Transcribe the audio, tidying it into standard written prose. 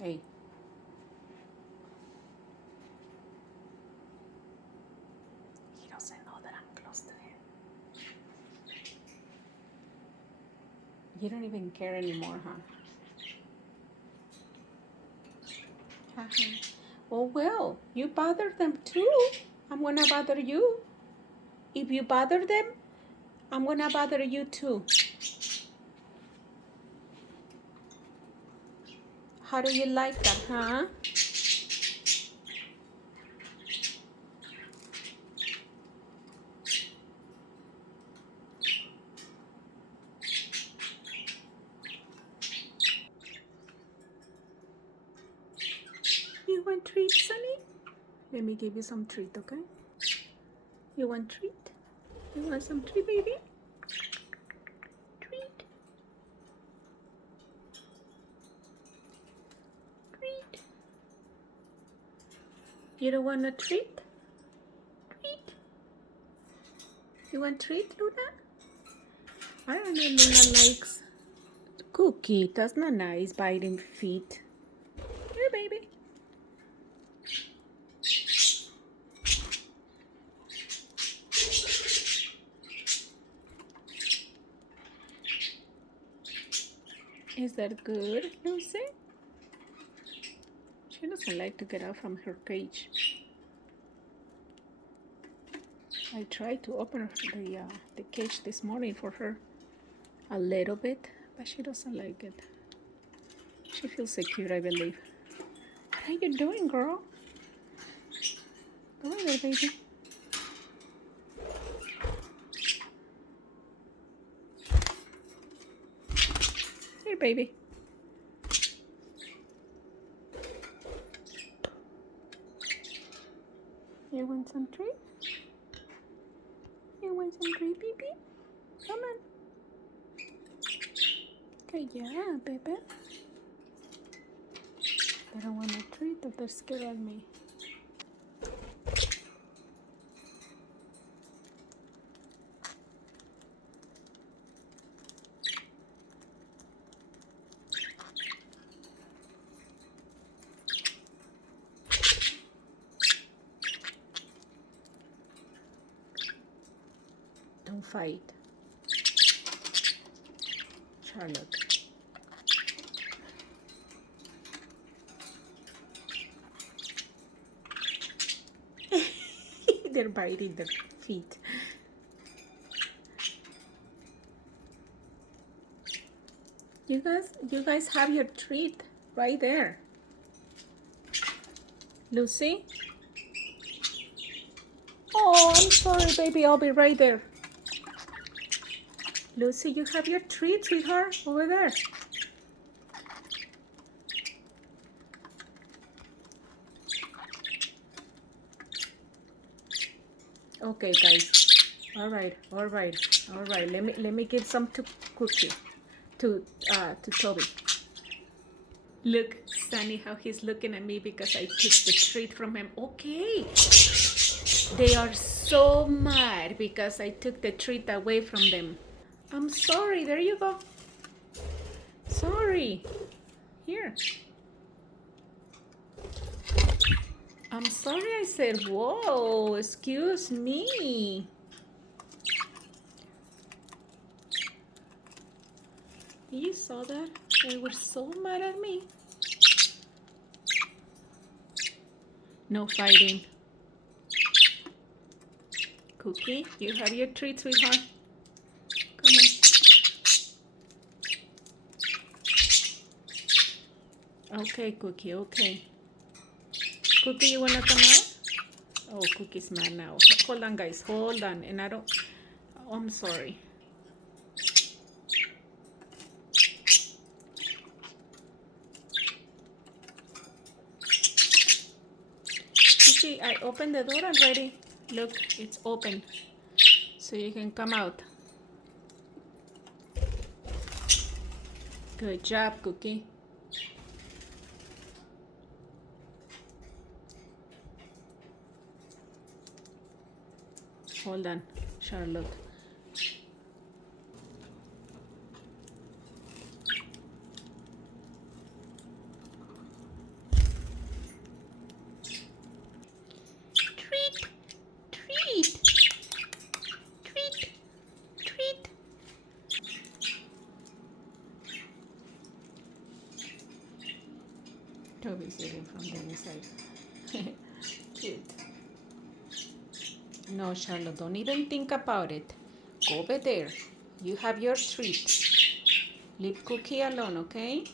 Hey. He doesn't know that I'm close to him. You don't even care anymore, huh? Oh, well, you bother them too. I'm gonna bother you. If you bother them, I'm gonna bother you too. How do you like that, huh? You want treat, Sonny? Let me give you some treat, okay? You want treat? You want some treat, baby? Treat. Treat. You don't want a treat? Treat. You want treat, Luna? I don't know, Luna likes cookie. That's not nice, biting feet. Here, baby. Is that good, Lucy? She doesn't like to get out from her cage. I tried to open the cage this morning for her a little bit, but she doesn't like it. She feels secure, I believe. What are you doing, girl? Go there, baby. Here, baby. You want some treat? You want some treat, baby? Come on. Okay, yeah, baby. They don't want a treat if they're scared of me. Don't fight. Charlotte. They're biting their feet. You guys have your treat right there. Lucy? Oh, I'm sorry, baby. I'll be right there. Lucy, you have your treat, sweetheart, over there. Okay, guys. All right. Let me give some to Cookie, to Toby. Look, Sunny, how he's looking at me because I took the treat from him. Okay. They are so mad because I took the treat away from them. I'm sorry. There you go. Sorry. Here. I'm sorry I said, whoa, excuse me. You saw that? They were so mad at me. No fighting. Cookie, you have your treat, sweetheart. Come on. Okay, Cookie, okay. Cookie, you wanna come out? Oh, Cookie's mad now. Hold on, guys, hold on. And I don't, oh, I'm sorry. Cookie, I opened the door already. Look, it's open. So you can come out. Good job, Cookie. Hold on, Charlotte. Toby's eating from the inside. Cute. No, Charlotte, don't even think about it. Go over there. You have your treat. Leave Cookie alone, okay?